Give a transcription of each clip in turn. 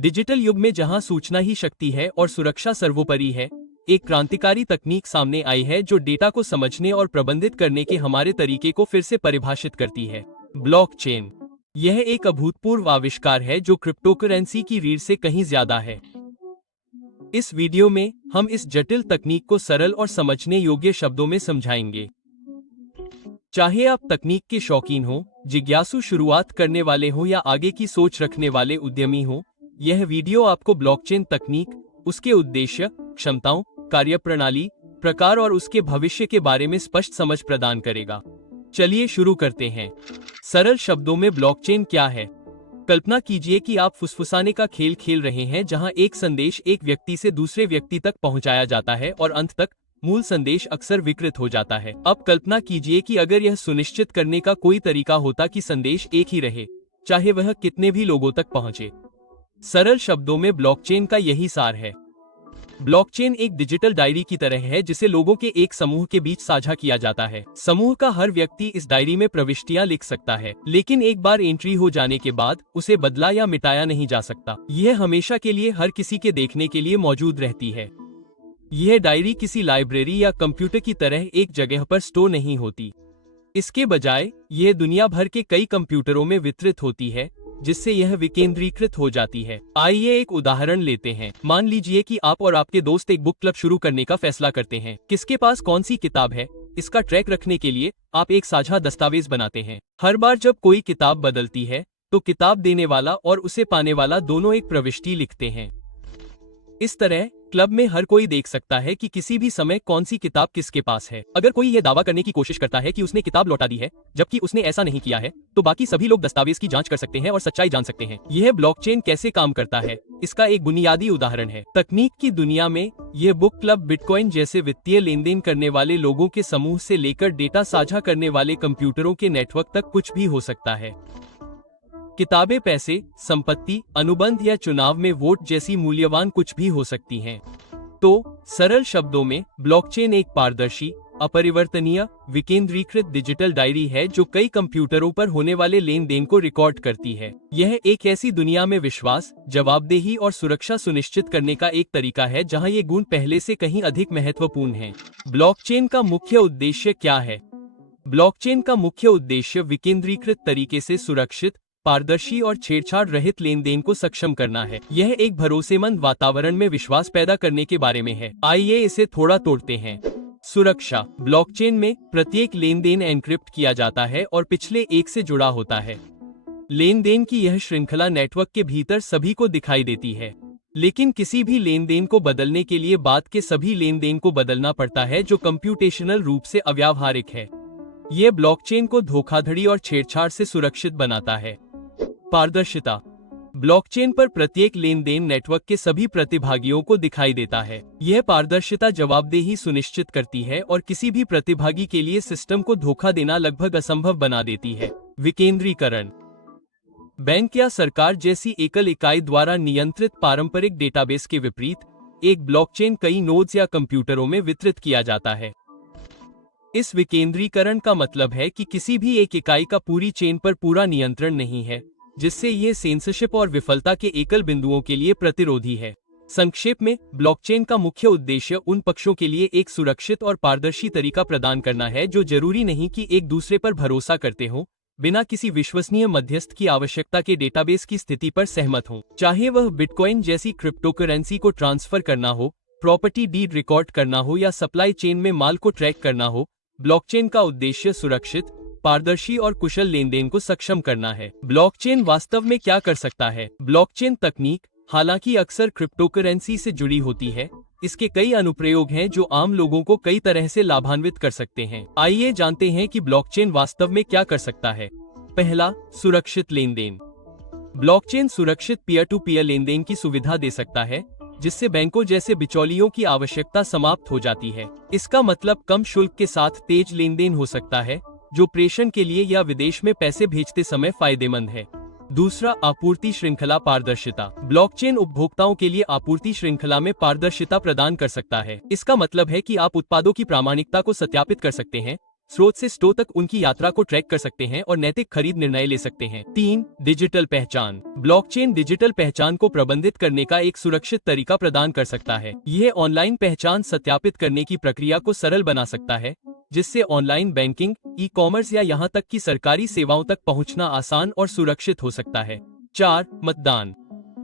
Digital युग में जहां सूचना ही शक्ति है और सुरक्षा सर्वोपरि है, एक क्रांतिकारी तकनीक सामने आई है जो डेटा को समझने और प्रबंधित करने के हमारे तरीके को फिर से परिभाषित करती है। ब्लॉकचेन। यह एक अभूतपूर्व आविष्कार है जो क्रिप्टोकरेंसी की रीढ़ से कहीं ज्यादा है। इस वीडियो में हम इस जटिल तकनीक को सरल और समझने योग्य शब्दों में समझाएंगे। चाहे आप तकनीक के शौकीन हो, जिज्ञासु शुरुआत करने वाले हो या आगे की सोच रखने वाले उद्यमी हो, यह वीडियो आपको ब्लॉकचेन तकनीक, उसके उद्देश्य, क्षमताओं, कार्यप्रणाली, प्रकार और उसके भविष्य के बारे में स्पष्ट समझ प्रदान करेगा। चलिए शुरू करते हैं। सरल शब्दों में ब्लॉकचेन क्या है? कल्पना कीजिए कि आप फुसफुसाने का खेल खेल रहे हैं जहां एक संदेश एक व्यक्ति से दूसरे व्यक्ति तक पहुंचाया जाता है और अंत तक मूल संदेश अक्सर विकृत हो जाता है। अब कल्पना कीजिए कि अगर यह सुनिश्चित करने का कोई तरीका होता कि संदेश एक ही रहे, चाहे वह कितने भी लोगों तक पहुंचे। सरल शब्दों में ब्लॉकचेन का यही सार है। ब्लॉकचेन एक डिजिटल डायरी की तरह है जिसे लोगों के एक समूह के बीच साझा किया जाता है। समूह का हर व्यक्ति इस डायरी में प्रविष्टियां लिख सकता है, लेकिन एक बार एंट्री हो जाने के बाद उसे बदला या मिटाया नहीं जा सकता। यह हमेशा के लिए हर किसी के देखने के लिए मौजूद रहती है। यह डायरी किसी लाइब्रेरी या कंप्यूटर की तरह एक जगह पर स्टोर नहीं होती। इसके बजाय यह दुनिया भर के कई कंप्यूटरों में वितरित होती है, जिससे यह विकेंद्रीकृत हो जाती है। आइए एक उदाहरण लेते हैं। मान लीजिए कि आप और आपके दोस्त एक बुक क्लब शुरू करने का फैसला करते हैं। किसके पास कौन सी किताब है, इसका ट्रैक रखने के लिए आप एक साझा दस्तावेज बनाते हैं। हर बार जब कोई किताब बदलती है, तो किताब देने वाला और उसे पाने वाला दोनों एक प्रविष्टि लिखते हैं। इस तरह क्लब में हर कोई देख सकता है कि किसी भी समय कौन सी किताब किसके पास है। अगर कोई यह दावा करने की कोशिश करता है कि उसने किताब लौटा दी है, जबकि उसने ऐसा नहीं किया है, तो बाकी सभी लोग दस्तावेज की जांच कर सकते हैं और सच्चाई जान सकते हैं। यह ब्लॉकचेन कैसे काम करता है, इसका एक बुनियादी उदाहरण है। तकनीक की दुनिया में यह बुक क्लब बिटकॉइन जैसे वित्तीय लेनदेन करने वाले लोगों के समूह से लेकर डेटा साझा करने वाले कंप्यूटरों के नेटवर्क तक कुछ भी हो सकता है। किताबें पैसे, संपत्ति, अनुबंध या चुनाव में वोट जैसी मूल्यवान कुछ भी हो सकती हैं। तो सरल शब्दों में ब्लॉकचेन एक पारदर्शी, अपरिवर्तनीय, विकेंद्रीकृत डिजिटल डायरी है जो कई कंप्यूटरों पर होने वाले लेन देन को रिकॉर्ड करती है। यह एक ऐसी दुनिया में विश्वास, जवाबदेही और सुरक्षा सुनिश्चित करने का एक तरीका है जहां ये गुण पहले से कहीं अधिक महत्वपूर्ण हैं। ब्लॉकचेन का मुख्य उद्देश्य क्या है? ब्लॉकचेन का मुख्य उद्देश्य विकेंद्रीकृत तरीके से सुरक्षित, पारदर्शी और छेड़छाड़ रहित लेनदेन को सक्षम करना है। यह एक भरोसेमंद वातावरण में विश्वास पैदा करने के बारे में है। आइए इसे थोड़ा तोड़ते हैं। सुरक्षा। ब्लॉकचेन में प्रत्येक लेनदेन एन्क्रिप्ट किया जाता है और पिछले एक से जुड़ा होता है। लेनदेन की यह श्रृंखला नेटवर्क के भीतर सभी को दिखाई देती है, लेकिन किसी भी लेनदेन को बदलने के लिए बाद के सभी लेनदेन को बदलना पड़ता है, जो कंप्यूटेशनल रूप से अव्यावहारिक है। यह ब्लॉकचेन को धोखाधड़ी और छेड़छाड़ से सुरक्षित बनाता है। पारदर्शिता। ब्लॉकचेन पर प्रत्येक लेनदेन नेटवर्क के सभी प्रतिभागियों को दिखाई देता है। यह पारदर्शिता जवाबदेही सुनिश्चित करती है और किसी भी प्रतिभागी के लिए सिस्टम को धोखा देना लगभग असंभव बना देती है। विकेंद्रीकरण। बैंक या सरकार जैसी एकल इकाई द्वारा नियंत्रित पारंपरिक डेटाबेस के विपरीत, एक ब्लॉकचेन कई नोड्स या कंप्यूटरों में वितरित किया जाता है। इस विकेंद्रीकरण का मतलब है कि किसी भी एक इकाई का पूरी चेन पर पूरा नियंत्रण नहीं है, जिससे ये सेंसरशिप और विफलता के एकल बिंदुओं के लिए प्रतिरोधी है। संक्षेप में, ब्लॉकचेन का मुख्य उद्देश्य उन पक्षों के लिए एक सुरक्षित और पारदर्शी तरीका प्रदान करना है जो जरूरी नहीं कि एक दूसरे पर भरोसा करते हों, बिना किसी विश्वसनीय मध्यस्थ की आवश्यकता के डेटाबेस की स्थिति पर सहमत हों। चाहे वह बिटकॉइन जैसी क्रिप्टोकरेंसी को ट्रांसफर करना हो, प्रॉपर्टी डीड रिकॉर्ड करना हो या सप्लाई चेन में माल को ट्रैक करना हो, ब्लॉकचेन का उद्देश्य सुरक्षित, पारदर्शी और कुशल लेनदेन को सक्षम करना है। ब्लॉकचेन वास्तव में क्या कर सकता है? ब्लॉकचेन तकनीक, हालांकि अक्सर क्रिप्टोकरेंसी से जुड़ी होती है, इसके कई अनुप्रयोग हैं जो आम लोगों को कई तरह से लाभान्वित कर सकते हैं। आइए जानते हैं कि ब्लॉकचेन वास्तव में क्या कर सकता है। पहला, सुरक्षित लेनदेन। ब्लॉकचेन सुरक्षित पीयर टू पीयर लेनदेन की सुविधा दे सकता है, जिससे बैंकों जैसे बिचौलियों की आवश्यकता समाप्त हो जाती है। इसका मतलब कम शुल्क के साथ तेज लेनदेन हो सकता है, जो प्रेषण के लिए या विदेश में पैसे भेजते समय फायदेमंद है। दूसरा, आपूर्ति श्रृंखला पारदर्शिता। ब्लॉकचेन उपभोक्ताओं के लिए आपूर्ति श्रृंखला में पारदर्शिता प्रदान कर सकता है। इसका मतलब है कि आप उत्पादों की प्रामाणिकता को सत्यापित कर सकते हैं, स्रोत से स्टोर तक उनकी यात्रा को ट्रैक कर सकते हैं और नैतिक खरीद निर्णय ले सकते हैं। 3. डिजिटल पहचान। ब्लॉकचेन डिजिटल पहचान को प्रबंधित करने का एक सुरक्षित तरीका प्रदान कर सकता है। यह ऑनलाइन पहचान सत्यापित करने की प्रक्रिया को सरल बना सकता है, जिससे ऑनलाइन बैंकिंग, ई-कॉमर्स या यहाँ तक कि सरकारी सेवाओं तक पहुँचना आसान और सुरक्षित हो सकता है। 4. मतदान।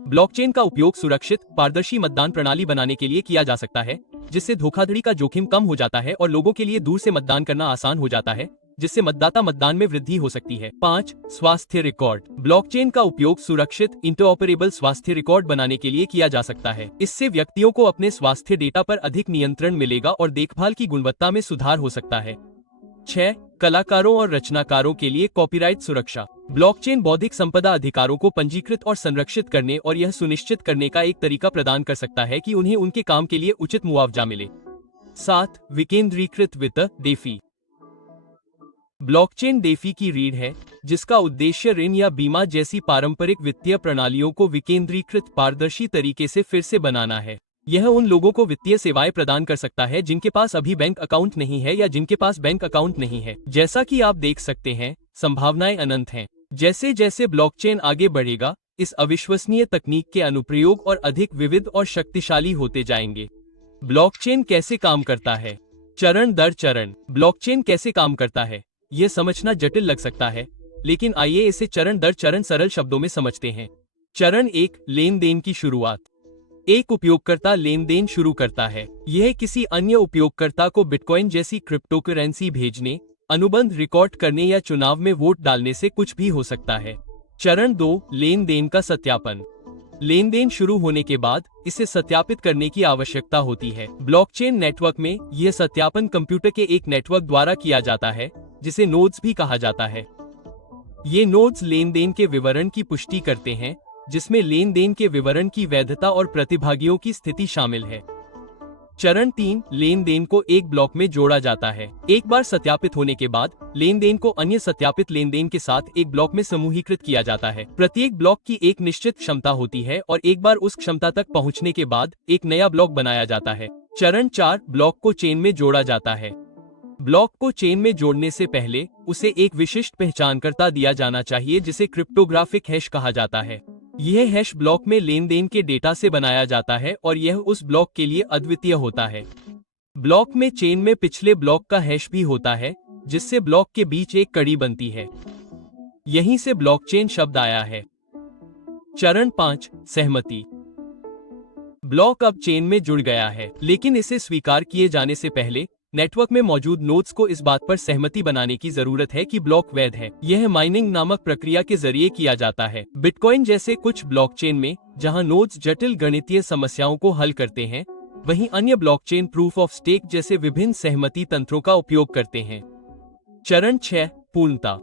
ब्लॉकचेन का उपयोग सुरक्षित, पारदर्शी मतदान प्रणाली बनाने के लिए किया जा सकता है, जिससे धोखाधड़ी का जोखिम कम हो जाता है और लोगों के लिए दूर से मतदान करना आसान हो जाता है, जिससे मतदाता मतदान में वृद्धि हो सकती है। 5. स्वास्थ्य रिकॉर्ड। ब्लॉकचेन का उपयोग सुरक्षित, इंटरऑपरेबल स्वास्थ्य रिकॉर्ड बनाने के लिए किया जा सकता है। इससे व्यक्तियों को अपने स्वास्थ्य डेटा पर अधिक नियंत्रण मिलेगा और देखभाल की गुणवत्ता में सुधार हो सकता है। 6. कलाकारों और रचनाकारों के लिए कॉपीराइट सुरक्षा। ब्लॉकचेन बौद्धिक संपदा अधिकारों को पंजीकृत और संरक्षित करने और यह सुनिश्चित करने का एक तरीका प्रदान कर सकता है कि उन्हें उनके काम के लिए उचित मुआवजा मिले। 7. विकेंद्रीकृत वित्त, डेफी। ब्लॉकचेन डेफी की रीढ़ है, जिसका उद्देश्य ऋण या बीमा जैसी पारंपरिक वित्तीय प्रणालियों को विकेंद्रीकृत, पारदर्शी तरीके से फिर से बनाना है। यह उन लोगों को वित्तीय सेवाएं प्रदान कर सकता है जिनके पास अभी बैंक अकाउंट नहीं है या जिनके पास बैंक अकाउंट नहीं है। जैसा कि आप देख सकते हैं, संभावनाएं अनंत हैं। जैसे जैसे ब्लॉकचेन आगे बढ़ेगा, इस अविश्वसनीय तकनीक के अनुप्रयोग और अधिक विविध और शक्तिशाली होते जाएंगे। ब्लॉकचेन कैसे काम करता है? चरण दर चरण। ब्लॉकचेन कैसे काम करता है, ये समझना जटिल लग सकता है, लेकिन आइए इसे चरण दर चरण सरल शब्दों में समझते हैं। चरण 1, लेन देन की शुरुआत। एक उपयोगकर्ता लेन देन शुरू करता है। यह किसी अन्य उपयोगकर्ता को बिटकॉइन जैसी क्रिप्टोकरेंसी भेजने, अनुबंध रिकॉर्ड करने या चुनाव में वोट डालने से कुछ भी हो सकता है। चरण 2, लेन देन का सत्यापन। लेन देन शुरू होने के बाद इसे सत्यापित करने की आवश्यकता होती है। ब्लॉकचेन नेटवर्क में यह सत्यापन कंप्यूटर के एक नेटवर्क द्वारा किया जाता है, जिसे नोड्स भी कहा जाता है। ये नोड्स लेन देन के विवरण की पुष्टि करते हैं, जिसमें लेन देन के विवरण की वैधता और प्रतिभागियों की स्थिति शामिल है। चरण 3, लेन देन को एक ब्लॉक में जोड़ा जाता है। एक बार सत्यापित होने के बाद लेन देन को अन्य सत्यापित लेन देन के साथ एक ब्लॉक में समूहीकृत किया जाता है। प्रत्येक ब्लॉक की एक निश्चित क्षमता होती है और एक बार उस क्षमता तक पहुंचने के बाद एक नया ब्लॉक बनाया जाता है। चरण 4, ब्लॉक को चेन में जोड़ा जाता है। ब्लॉक को चेन में जोड़ने से पहले उसे एक विशिष्ट पहचानकर्ता दिया जाना चाहिए, जिसे क्रिप्टोग्राफिक हैश कहा जाता है। यह हैश ब्लॉक में लेन देन के डेटा से बनाया जाता है और यह उस ब्लॉक के लिए अद्वितीय होता है। ब्लॉक में चेन में पिछले ब्लॉक का हैश भी होता है, जिससे ब्लॉक के बीच एक कड़ी बनती है। यहीं से ब्लॉकचेन शब्द आया है। चरण 5, सहमति। ब्लॉक अब चेन में जुड़ गया है, लेकिन इसे स्वीकार किए जाने से पहले नेटवर्क में मौजूद नोड्स को इस बात पर सहमति बनाने की जरूरत है कि ब्लॉक वैध है। यह माइनिंग नामक प्रक्रिया के जरिए किया जाता है। बिटकॉइन जैसे कुछ ब्लॉकचेन में जहां नोड्स जटिल गणितीय समस्याओं को हल करते हैं, वहीं अन्य ब्लॉकचेन प्रूफ ऑफ स्टेक जैसे विभिन्न सहमति तंत्रों का उपयोग करते हैं। चरण 6, पूर्णता।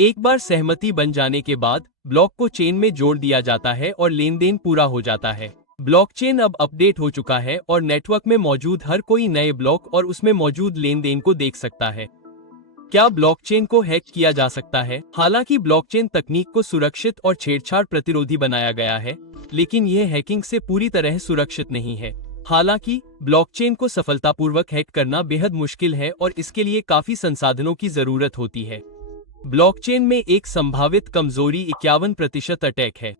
एक बार सहमति बन जाने के बाद ब्लॉक को चेन में जोड़ दिया जाता है और लेन देन पूरा हो जाता है। ब्लॉकचेन अब अपडेट हो चुका है और नेटवर्क में मौजूद हर कोई नए ब्लॉक और उसमें मौजूद लेन देन को देख सकता है। क्या ब्लॉकचेन को हैक किया जा सकता है? हालांकि ब्लॉकचेन तकनीक को सुरक्षित और छेड़छाड़ प्रतिरोधी बनाया गया है, लेकिन यह हैकिंग से पूरी तरह सुरक्षित नहीं है। हालांकि ब्लॉकचेन को सफलतापूर्वक हैक करना बेहद मुश्किल है और इसके लिए काफी संसाधनों की जरूरत होती है। ब्लॉकचेन में एक संभावित कमजोरी 51% अटैक है।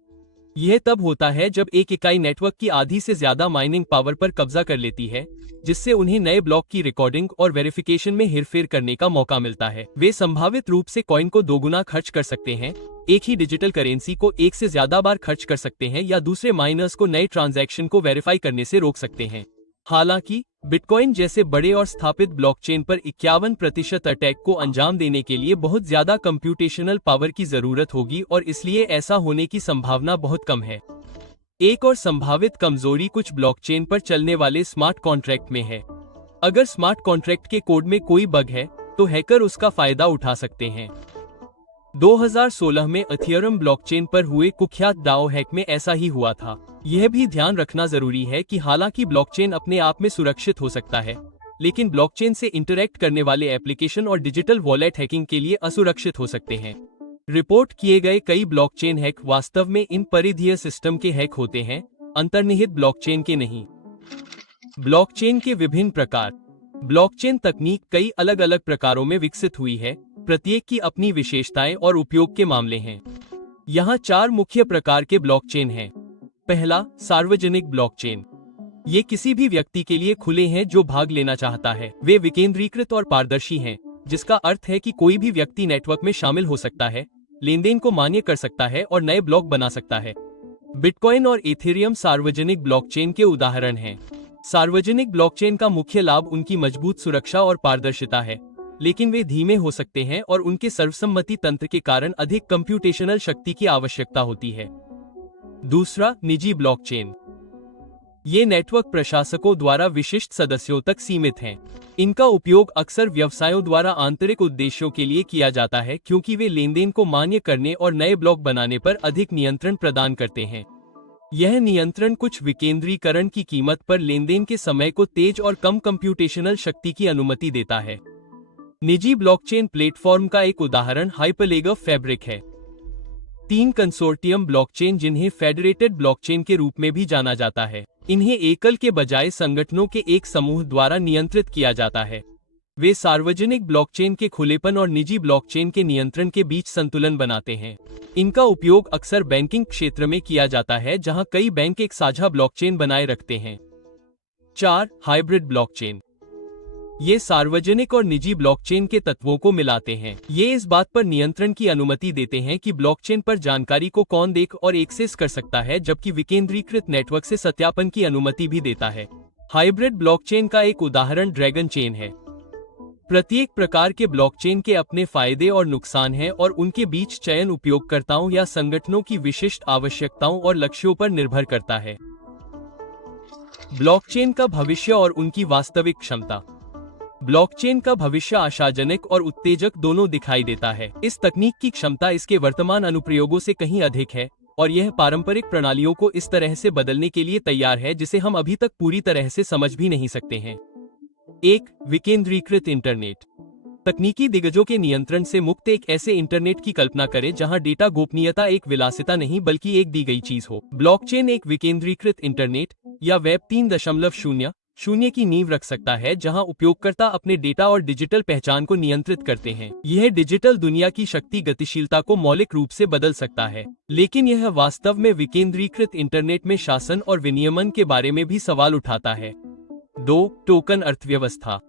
यह तब होता है जब एक इकाई नेटवर्क की आधी से ज्यादा माइनिंग पावर पर कब्जा कर लेती है, जिससे उन्हें नए ब्लॉक की रिकॉर्डिंग और वेरिफिकेशन में हेरफेर करने का मौका मिलता है। वे संभावित रूप से कॉइन को दोगुना खर्च कर सकते हैं, एक ही डिजिटल करेंसी को एक से ज्यादा बार खर्च कर सकते हैं या दूसरे माइनर्स को नए ट्रांजैक्शन को वेरीफाई करने से रोक सकते हैं। हालांकि बिटकॉइन जैसे बड़े और स्थापित ब्लॉकचेन पर 51% अटैक को अंजाम देने के लिए बहुत ज्यादा कंप्यूटेशनल पावर की जरूरत होगी और इसलिए ऐसा होने की संभावना बहुत कम है। एक और संभावित कमजोरी कुछ ब्लॉकचेन पर चलने वाले स्मार्ट कॉन्ट्रैक्ट में है। अगर स्मार्ट कॉन्ट्रैक्ट के कोड में कोई बग है, तो हैकर उसका फायदा उठा सकते हैं। 2016 में इथेरियम ब्लॉकचेन पर हुए कुख्यात डाओ हैक में ऐसा ही हुआ था। यह भी ध्यान रखना जरूरी है कि हालांकि ब्लॉकचेन अपने आप में सुरक्षित हो सकता है, लेकिन ब्लॉकचेन से इंटरैक्ट करने वाले एप्लीकेशन और डिजिटल वॉलेट हैकिंग के लिए असुरक्षित हो सकते हैं। रिपोर्ट किए गए कई ब्लॉकचेन हैक वास्तव में इन परिधीय सिस्टम के हैक होते हैं, अंतर्निहित ब्लॉकचेन के नहीं। ब्लॉकचेन के विभिन्न प्रकार। ब्लॉकचेन तकनीक कई अलग अलग प्रकारों में विकसित हुई है, प्रत्येक की अपनी विशेषताएं और उपयोग के मामले हैं। यहाँ 4 मुख्य प्रकार के ब्लॉकचेन हैं। पहला, सार्वजनिक ब्लॉकचेन। ये किसी भी व्यक्ति के लिए खुले हैं जो भाग लेना चाहता है। वे विकेंद्रीकृत और पारदर्शी हैं, जिसका अर्थ है कि कोई भी व्यक्ति नेटवर्क में शामिल हो सकता है, लेनदेन को मान्य कर सकता है और नए ब्लॉक बना सकता है। बिटकॉइन और इथेरियम सार्वजनिक ब्लॉकचेन के उदाहरण हैं। सार्वजनिक ब्लॉकचेन का मुख्य लाभ उनकी मजबूत सुरक्षा और पारदर्शिता है, लेकिन वे धीमे हो सकते हैं और उनके सर्वसम्मति तंत्र के कारण अधिक कंप्यूटेशनल शक्ति की आवश्यकता होती है। दूसरा, निजी ब्लॉकचेन। ये नेटवर्क प्रशासकों द्वारा विशिष्ट सदस्यों तक सीमित हैं। इनका उपयोग अक्सर व्यवसायों द्वारा आंतरिक उद्देश्यों के लिए किया जाता है, क्योंकि वे लेनदेन को मान्य करने और नए ब्लॉक बनाने पर अधिक नियंत्रण प्रदान करते हैं। यह नियंत्रण कुछ विकेंद्रीकरण की कीमत पर लेनदेन के समय को तेज और कम कंप्यूटेशनल शक्ति की अनुमति देता है। निजी ब्लॉकचेन प्लेटफॉर्म का एक उदाहरण हाइपरलेगर फैब्रिक है। 3 कंसोर्टियम ब्लॉकचेन, जिन्हें फेडरेटेड ब्लॉकचेन के रूप में भी जाना जाता है, इन्हें एकल के बजाय संगठनों के एक समूह द्वारा नियंत्रित किया जाता है। वे सार्वजनिक ब्लॉकचेन के खुलेपन और निजी ब्लॉकचेन के नियंत्रण के बीच संतुलन बनाते हैं। इनका उपयोग अक्सर बैंकिंग क्षेत्र में किया जाता है, जहां कई बैंक एक साझा ब्लॉकचेन बनाए रखते हैं। 4, हाइब्रिड ब्लॉकचेन। ये सार्वजनिक और निजी ब्लॉकचेन के तत्वों को मिलाते हैं। ये इस बात पर नियंत्रण की अनुमति देते हैं कि ब्लॉकचेन पर जानकारी को कौन देख और एक्सेस कर सकता है, जबकि विकेंद्रीकृत नेटवर्क से सत्यापन की अनुमति भी देता है। हाइब्रिड ब्लॉकचेन का एक उदाहरण ड्रैगन चेन है। प्रत्येक प्रकार के ब्लॉकचेन के अपने फायदे और नुकसान हैं और उनके बीच चयन उपयोगकर्ताओं या संगठनों की विशिष्ट आवश्यकताओं और लक्ष्यों पर निर्भर करता है। ब्लॉकचेन का भविष्य और उनकी वास्तविक क्षमता। ब्लॉकचेन का भविष्य आशाजनक और उत्तेजक दोनों दिखाई देता है। इस तकनीक की क्षमता इसके वर्तमान अनुप्रयोगों से कहीं अधिक है और यह पारंपरिक प्रणालियों को इस तरह से बदलने के लिए तैयार है जिसे हम अभी तक पूरी तरह से समझ भी नहीं सकते हैं। 1, विकेंद्रीकृत इंटरनेट। तकनीकी दिग्गजों के नियंत्रण से मुक्त एक ऐसे इंटरनेट की कल्पना करें जहां डेटा गोपनीयता एक विलासिता नहीं बल्कि एक दी गई चीज हो। ब्लॉकचेन एक विकेंद्रीकृत इंटरनेट या वेब 3.0 की नींव रख सकता है, जहां उपयोगकर्ता अपने डेटा और डिजिटल पहचान को नियंत्रित करते हैं। यह डिजिटल दुनिया की शक्ति गतिशीलता को मौलिक रूप से बदल सकता है, लेकिन यह वास्तव में विकेंद्रीकृत इंटरनेट में शासन और विनियमन के बारे में भी सवाल उठाता है। 2, टोकन अर्थव्यवस्था।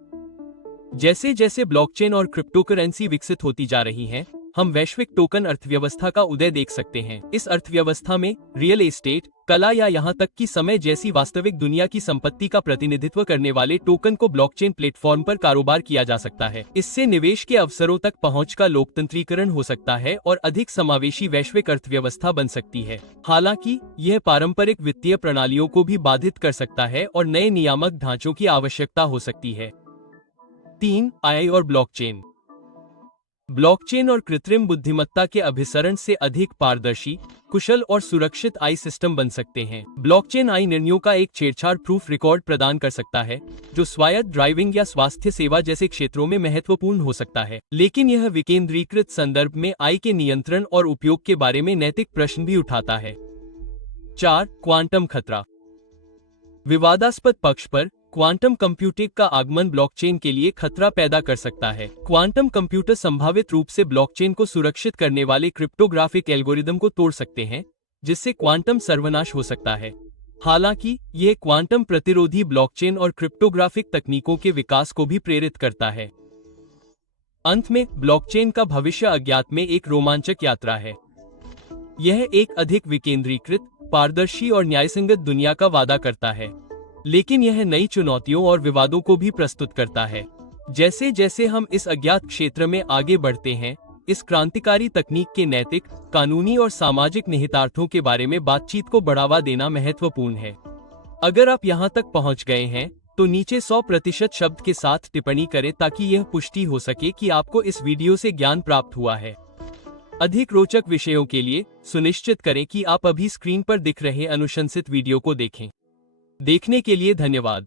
जैसे जैसे ब्लॉकचेन और क्रिप्टोकरेंसी विकसित होती जा रही हैं, हम वैश्विक टोकन अर्थव्यवस्था का उदय देख सकते हैं। इस अर्थव्यवस्था में रियल एस्टेट, कला या यहाँ तक कि समय जैसी वास्तविक दुनिया की संपत्ति का प्रतिनिधित्व करने वाले टोकन को ब्लॉकचेन प्लेटफॉर्म पर कारोबार किया जा सकता है। इससे निवेश के अवसरों तक पहुँच का लोकतंत्रीकरण हो सकता है और अधिक समावेशी वैश्विक अर्थव्यवस्था बन सकती है। हालांकि यह पारंपरिक वित्तीय प्रणालियों को भी बाधित कर सकता है और नए नियामक ढांचों की आवश्यकता हो सकती है। 3, AI और ब्लॉकचेन। ब्लॉकचेन और कृत्रिम बुद्धिमत्ता के अभिसरण से अधिक पारदर्शी, कुशल और सुरक्षित आई सिस्टम बन सकते हैं। ब्लॉकचेन आई निर्णयों का एक छेड़छाड़ प्रूफ रिकॉर्ड प्रदान कर सकता है, जो स्वायत्त ड्राइविंग या स्वास्थ्य सेवा जैसे क्षेत्रों में महत्वपूर्ण हो सकता है। लेकिन यह विकेंद्रीकृत संदर्भ में आई के नियंत्रण और उपयोग के बारे में नैतिक प्रश्न भी उठाता है। 4, क्वांटम खतरा। विवादास्पद पक्ष पर क्वांटम कंप्यूटिंग का आगमन ब्लॉकचेन के लिए खतरा पैदा कर सकता है। क्वांटम कंप्यूटर संभावित रूप से ब्लॉकचेन को सुरक्षित करने वाले क्रिप्टोग्राफिक एल्गोरिदम को तोड़ सकते हैं, जिससे क्वांटम सर्वनाश हो सकता है। हालांकि यह क्वांटम प्रतिरोधी ब्लॉकचेन और क्रिप्टोग्राफिक तकनीकों के विकास को भी प्रेरित करता है। अंत में, ब्लॉकचेन का भविष्य अज्ञात में एक रोमांचक यात्रा है। यह एक अधिक विकेंद्रीकृत, पारदर्शी और न्यायसंगत दुनिया का वादा करता है, लेकिन यह नई चुनौतियों और विवादों को भी प्रस्तुत करता है। जैसे जैसे हम इस अज्ञात क्षेत्र में आगे बढ़ते हैं, इस क्रांतिकारी तकनीक के नैतिक, कानूनी और सामाजिक निहितार्थों के बारे में बातचीत को बढ़ावा देना महत्वपूर्ण है। अगर आप यहाँ तक पहुँच गए हैं, तो नीचे 100% शब्द के साथ टिप्पणी करें ताकि यह पुष्टि हो सके कि आपको इस वीडियो से ज्ञान प्राप्त हुआ है। अधिक रोचक विषयों के लिए सुनिश्चित करें कि आप अभी स्क्रीन पर दिख रहे अनुशंसित वीडियो को देखें। देखने के लिए धन्यवाद।